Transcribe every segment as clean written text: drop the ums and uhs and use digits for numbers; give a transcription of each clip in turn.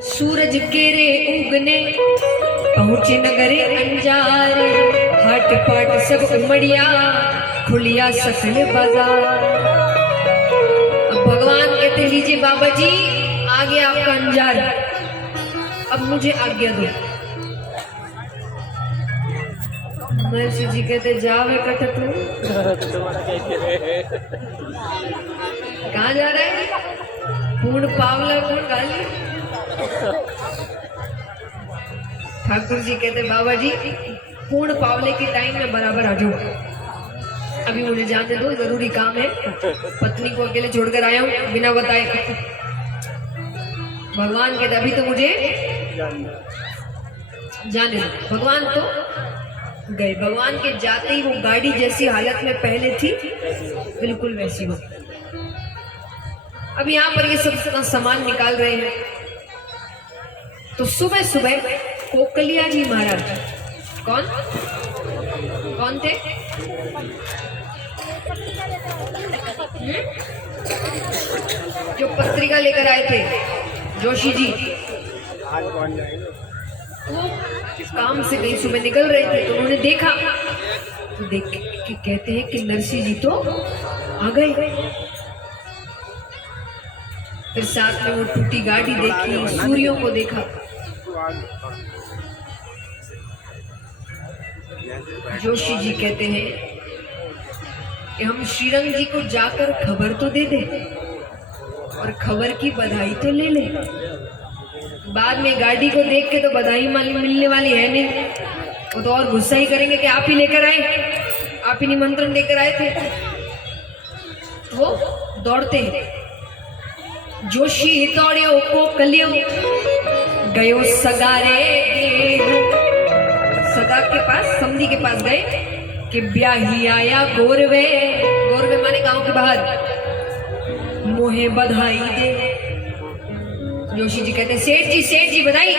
सूरज केरे उगने पहुंचे नगरे अंजार, हट पट सब उमड़िया खुलिया सकल बाजार। अब भगवान कहते लीजिए बाबा जी आगे आपका अंजार, अब मुझे आज्ञा दो। महर्षि जी कहते जावे कट तू कहाँ जा रहा है? पूर्ण पावला कौन गाली? ठाकुर जी कहते बाबा जी पूर्ण पावले के टाइम में बराबर आ जाओ, अभी मुझे जाने दो, जरूरी काम है, पत्नी को अकेले छोड़कर आया हूँ बिना बताए। भगवान कहते अभी तो मुझे जाने दो। भगवान तो गए, भगवान के जाते ही वो गाड़ी जैसी हालत में पहले थी बिल्कुल वैसी हो। अब यहाँ पर ये सब सामान निकाल रहे हैं, तो सुबह सुबह कोकलिया जी महाराज, कौन कौन थे? जो पत्रिका लेकर आए थे जोशी जी, वो काम से कहीं सुबह निकल रहे थे, तो उन्होंने देखा, तो देख के कहते हैं कि नरसिंह जी तो आ गए। फिर साथ में वो टूटी गाड़ी देखी, सूर्यों को देखा। जोशी जी कहते हैं कि हम श्रीरंग जी को जाकर खबर तो दे दे और खबर की बधाई तो ले ले। बाद में गाड़ी को देख के तो बधाई मिलने वाली है नहीं, वो तो और गुस्सा ही करेंगे कि आप ही लेकर आए, आप ही निमंत्रण देकर आए थे। वो दौड़ते हैं, जोशी दौड़ियो को कलियो गयो सगारे, सगा के पास, समधी के पास गए कि ब्याही आया गोरवे, गोरवे माने गांव के बाहर, मोहे बधाई दे। जोशी जी कहते सेठ जी बधाई।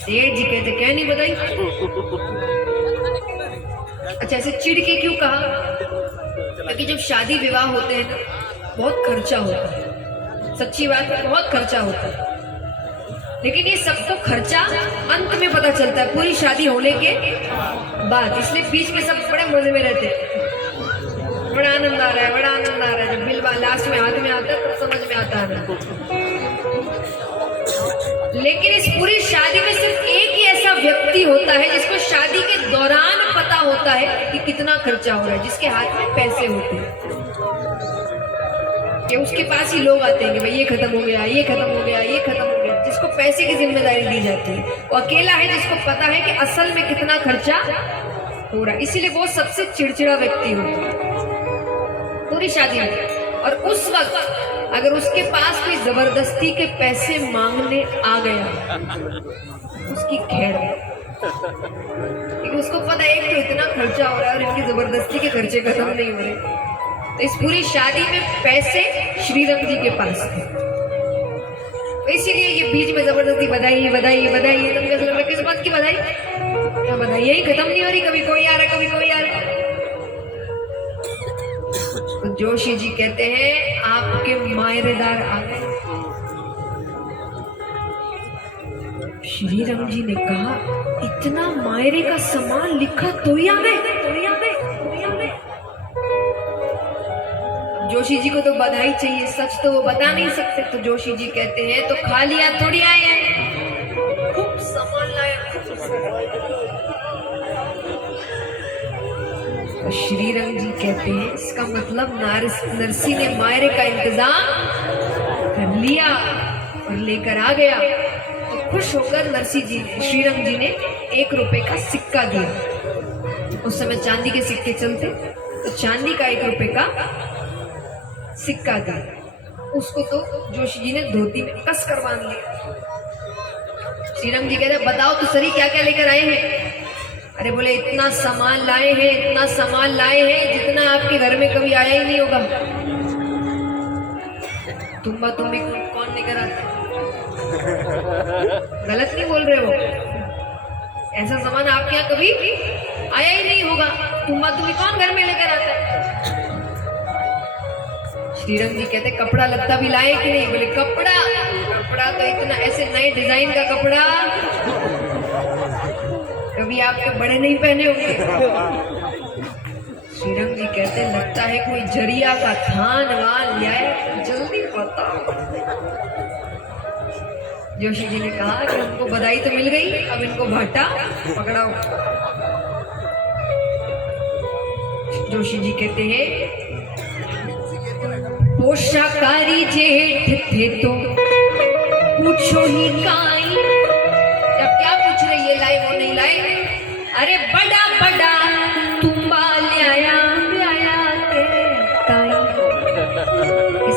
सेठ जी कहते क्या नहीं बधाई? अच्छा ऐसे चिढ़ के क्यों कहा? क्योंकि जब शादी विवाह होते हैं ना बहुत खर्चा होता है, सच्ची बात है बहुत खर्चा होता है, लेकिन ये सब तो खर्चा अंत में पता चलता है, पूरी शादी होने के बाद। इसलिए बीच में सब बड़े मजे में रहते हैं, बड़ा आनंद आ रहा है, बड़ा आनंद आ रहा है। जब बिल लास्ट में हाथ में आता है तब समझ में आता है। लेकिन इस पूरी शादी में सिर्फ एक ही ऐसा व्यक्ति होता है जिसको शादी के दौरान पता होता है कि कितना खर्चा हो रहा है, जिसके हाथ में पैसे होते हैं, कि उसके पास ही लोग आते हैं कि भाई ये खत्म हो गया, ये खत्म हो गया, ये खत्म हो गया, जिसको पैसे की जिम्मेदारी दी जाती है। वो अकेला है जिसको पता है कि असल में कितना खर्चा हो रहा है, इसीलिए वो सबसे चिड़चिड़ा व्यक्ति होता है पूरी शादी में। और उस वक्त अगर उसके पास कोई जबरदस्ती के पैसे मांगने आ गया, उसकी खैर, क्योंकि उसको पता है कि इतना खर्चा हो रहा है और इनकी जबरदस्ती के खर्चे खत्म नहीं हो रहे। तो इस पूरी शादी में पैसे श्रीरंग जी के पास थे, इसीलिए ये बीच में जबरदस्ती बधाई बधाई बधाई, तुम कैसे किस बात की बधाई? क्या बधाई? यही खत्म नहीं हो रही, कभी कोई आ रहा, कभी कोई आ रहा। तो जोशी जी कहते हैं आपके मायरेदार आ गए। श्रीरंग जी ने कहा इतना मायरे का सामान लिखा तो ही आ गए, तो ही आ गए, तो ही आ गए। जोशी जी को तो बधाई चाहिए, सच तो वो बता नहीं सकते। तो जोशी जी कहते हैं तो खाली हाथ थोड़ी आए हैं, खूब सामान लाए। तो श्रीरंग जी कहते हैं इसका मतलब नरसिंह ने मायरे का इंतजाम कर लिया और लेकर आ गया। तो खुश होकर नरसिंह जी, श्रीरंग जी ने 1 रुपए का सिक्का दिया। उस समय चांदी के सिक्के चलते, तो चांदी का 1 रुपए का सिक्का दिया। उसको तो जोशी जी ने धोती में कस कर बांध लिया। श्रीरंग जी कहते बताओ तो सही क्या क्या लेकर आए हैं? अरे बोले इतना सामान लाए हैं, इतना सामान लाए हैं जितना आपके घर में कभी आया ही नहीं होगा। तुम्बी कौन लेकर आता? गलत नहीं बोल रहे हो, ऐसा सामान आपके यहाँ कभी आया ही नहीं होगा। तुम्बी कौन घर में लेकर आता है? श्रीरंग जी कहते कपड़ा लत्ता भी लाए कि नहीं? बोले कपड़ा कपड़ा तो इतना, ऐसे नए डिजाइन का कपड़ा कभी आपके बड़े नहीं पहने होंगे। श्रीरंग जी कहते लगता है कोई जरिया का थान वान लिया है, जल्दी बताओ। जोशी जी ने कहा कि हमको बधाई तो मिल गई, अब इनको भाटा पकड़ाओ। जोशी जी कहते हैं पोशाकारी जेठ थे तो पूछो ही काई। जब क्या पूछ रही है, लाए वो नहीं लाए? अरे बड़ा बड़ा तुम्बा लिया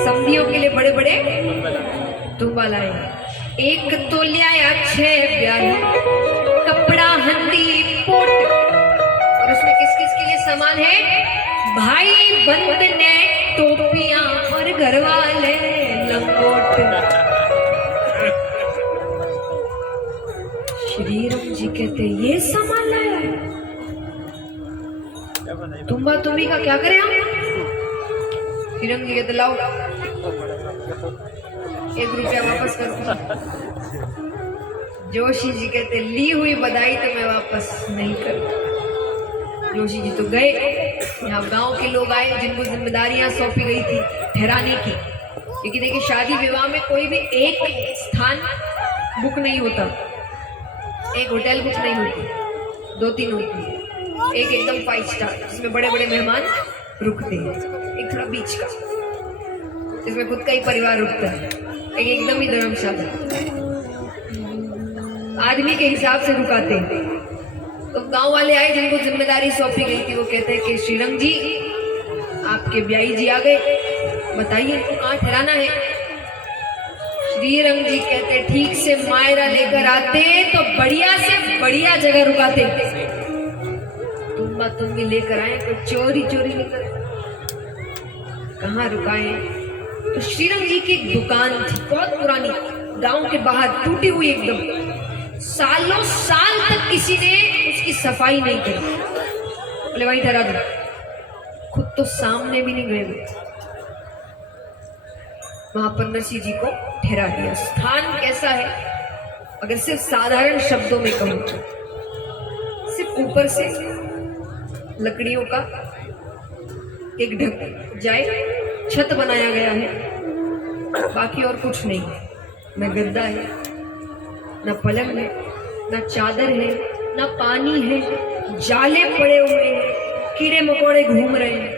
समधियों के लिए बड़े बड़े तुम्बा लाए। एक तो लिया 6 ब्याही कपड़ा हंदी पोट, और उसमें किस किस के लिए सामान है? भाई बंद ने टोपियां और घर वाले लंगोट। श्रीराम जी कहते ये सामान लाया है, तुम्बा तुम्ही का क्या करें हम? श्रीराम जी कहते लाओ 1 रुपया वापस कर। जोशी जी कहते ली हुई बधाई तो मैं वापस नहीं करूं। जोशी जी तो गए, यहाँ गांव के लोग आए जिनको जिम्मेदारियां सौंपी गई थी ठहराने की, क्योंकि देखिए शादी विवाह में कोई भी एक स्थान बुक नहीं होता, एक होटल बुक नहीं होती, 2-3 होती है। एक एकदम 5 स्टार जिसमें बड़े बड़े मेहमान रुकते हैं, एक थोड़ा बीच का जिसमें खुद का ही परिवार रुकता है, एक एकदम ही धर्मशाला आदमी के हिसाब से रुकाते हैं। तो गांव वाले आए जिनको जिम्मेदारी सौंपी गई थी, वो कहते हैं कि श्रीरंग जी आपके ब्याई जी आ गए, बताइए इनको कहाँ ठहराना है। श्रीरंग जी कहते ठीक से मायरा लेकर आते तो बढ़िया से बढ़िया जगह रुकाते, तुम भी लेकर आए कोई चोरी चोरी लेकर कहाँ रुकाए। तो श्रीरंग जी की एक दुकान थी बहुत पुरानी, गांव के बाहर टूटी हुई एकदम, सालों साल तक किसी ने उसकी सफाई नहीं करी। बोले वही ठहरा दो, खुद तो सामने भी नहीं गए, वहां पर नरसिंह जी को ठहरा दिया। स्थान कैसा है अगर सिर्फ साधारण शब्दों में कहूं तो, सिर्फ ऊपर से लकड़ियों का एक ढक जाए छत बनाया गया है, बाकी और कुछ नहीं। न गद्दा है, न पलंग है, न चादर है, न पानी है, जाले पड़े हुए हैं, कीड़े मकोड़े घूम रहे हैं।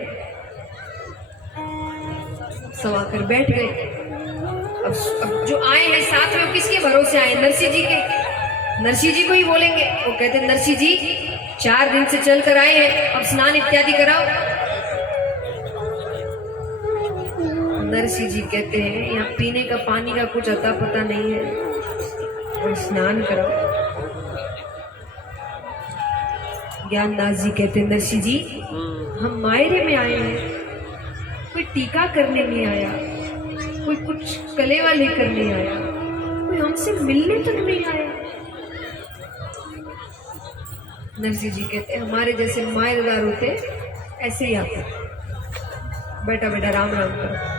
सब आकर बैठ गए। अब जो आए हैं साथ में, किसके भरोसे आए? नरसिंह जी के। नरसिंह जी को ही बोलेंगे। वो कहते हैं नरसिंह जी 4 दिन से चल कर आए हैं, अब स्नान इत्यादि कराओ। नरसिंह जी कहते हैं यहाँ पीने का पानी का कुछ अता पता नहीं है, और स्नान कराओ। ज्ञानदास जी कहते हैं नरसिंह जी हम मायरे में आए हैं, कोई टीका करने नहीं आया, कोई कुछ कलेवा लेकर नहीं आया, कोई हमसे मिलने तक नहीं आया। नरसिंह जी कहते हैं हमारे जैसे मायरेदार होते ऐसे ही आते, बेटा बेटा राम राम करो।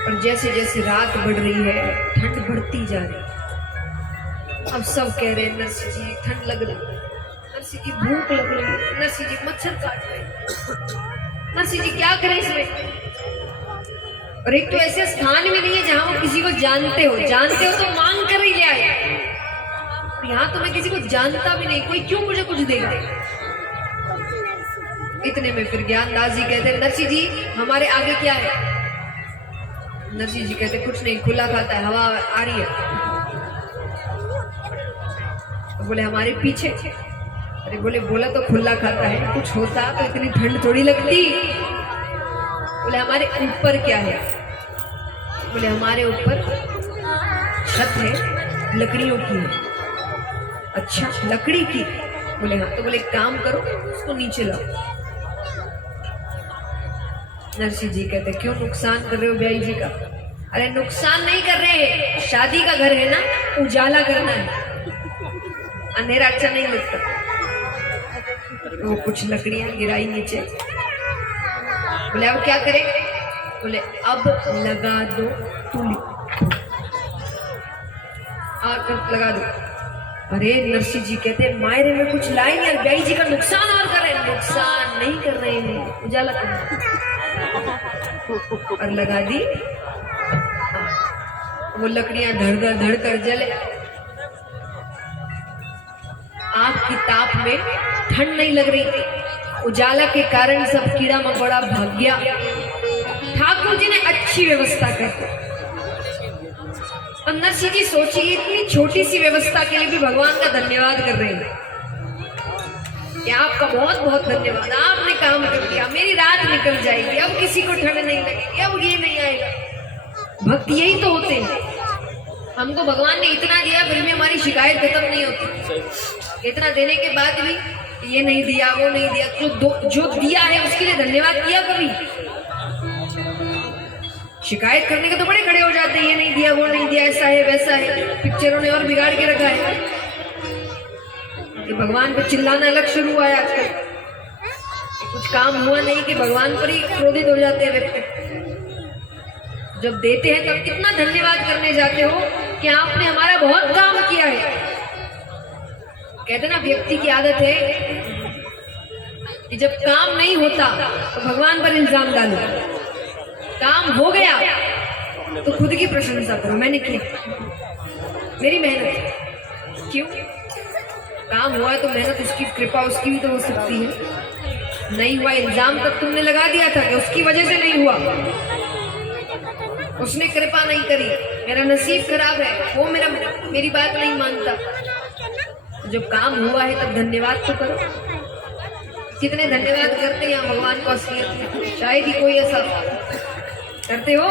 और जैसे जैसे रात बढ़ रही है, ठंड बढ़ती जा रही है। अब सब कह रहे हैं नरसिंह जी ठंड लग रही है, नरसिंह जी भूख लग रही है, नरसिंह जी मच्छर काट रहे, नरसिंह जी क्या करें इसमें। और एक तो ऐसे स्थान भी नहीं है जहां वो किसी को जानते हो तो मांग कर ही ले आए। यहाँ तो मैं किसी को जानता भी नहीं, कोई क्यों मुझे कुछ देगा। इतने में फिर ज्ञानदास जी कहते हैं नरसिंह जी हमारे आगे क्या है। नरसिंह जी कहते कुछ नहीं, खुला खाता है, हवा आ रही है। तो बोले हमारे पीछे। अरे बोले बोला तो खुला खाता है, कुछ होता तो इतनी ठंड थोड़ी लगती। बोले हमारे ऊपर क्या है। बोले हमारे ऊपर छत है, लकड़ियों की है। अच्छा लकड़ी की। बोले हाँ। तो बोले काम करो उसको नीचे लाओ। नरसिंह जी कहते क्यों नुकसान कर रहे हो ब्याई जी का। अरे नुकसान नहीं कर रहे, शादी का घर है ना, उजाला करना है, अंधेरा अच्छा नहीं लगता। वो कुछ लकड़ियां गिराई नीचे। बोले अब क्या करें। बोले अब लगा दो तुली, आकर लगा दो। अरे नरसिंह जी कहते मायरे में कुछ लाई नहीं, और ब्याई जी का नुकसान और कर रहे हैं। नुकसान नहीं कर रहे हैं, उजाला कर, और लगा दी। वो लकड़ियां धड़ कर जले। आग की ताप में ठंड नहीं लग रही, उजाला के कारण सब कीड़ा मकोड़ा भाग गया। ठाकुर जी ने अच्छी व्यवस्था कर, और नरसिंह जी सोचिए इतनी छोटी सी व्यवस्था के लिए भी भगवान का धन्यवाद कर रहे हैं कि आपका बहुत बहुत धन्यवाद, आपने काम कर दिया, मेरी रात निकल जाएगी, अब किसी को ठंड नहीं लगेगी, अब ये नहीं आएगा। भक्त यही तो होते हैं। हमको भगवान ने इतना दिया फिर भी हमारी शिकायत खत्म नहीं होती। इतना देने के बाद भी ये नहीं दिया, वो नहीं दिया। जो दिया है उसके लिए धन्यवाद किया कभी? शिकायत करने के तो बड़े खड़े हो जाते हैं, ये नहीं दिया, वो नहीं दिया, ऐसा है वैसा है। पिक्चरों ने और बिगाड़ के रखा है कि भगवान पे चिल्लाना अलग शुरू हुआ है आजकल। कुछ काम हुआ नहीं कि भगवान पर ही क्रोधित हो जाते हैं व्यक्ति। जब देते हैं तब कितना धन्यवाद करने जाते हो कि आपने हमारा बहुत काम किया है। कहते ना व्यक्ति की आदत है कि जब काम नहीं होता तो भगवान पर इल्जाम डालो, काम हो गया तो खुद की प्रशंसा करो, मैंने किया, मेरी मेहनत। क्यों? काम हुआ तो मेहनत उसकी, कृपा उसकी भी तो हो सकती है। नहीं हुआ इल्जाम तब तुमने लगा दिया था कि उसकी वजह से नहीं हुआ, उसने कृपा नहीं करी, मेरा नसीब खराब है, वो मेरी बात नहीं मानता। जब काम हुआ है तब धन्यवाद तो करो। कितने धन्यवाद करते हैं भगवान को असलियत, शायद ही कोई ऐसा करते हो।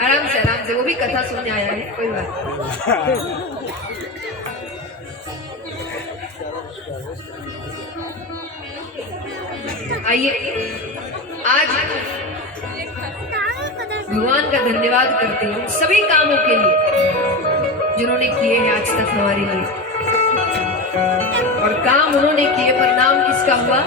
आराम से, वो भी कथा सुनने आया है, कोई बात। आइए आज भगवान का धन्यवाद करते हैं सभी कामों के लिए जिन्होंने किए हैं आज तक हमारे लिए। और काम उन्होंने किए, परिणाम किसका हुआ?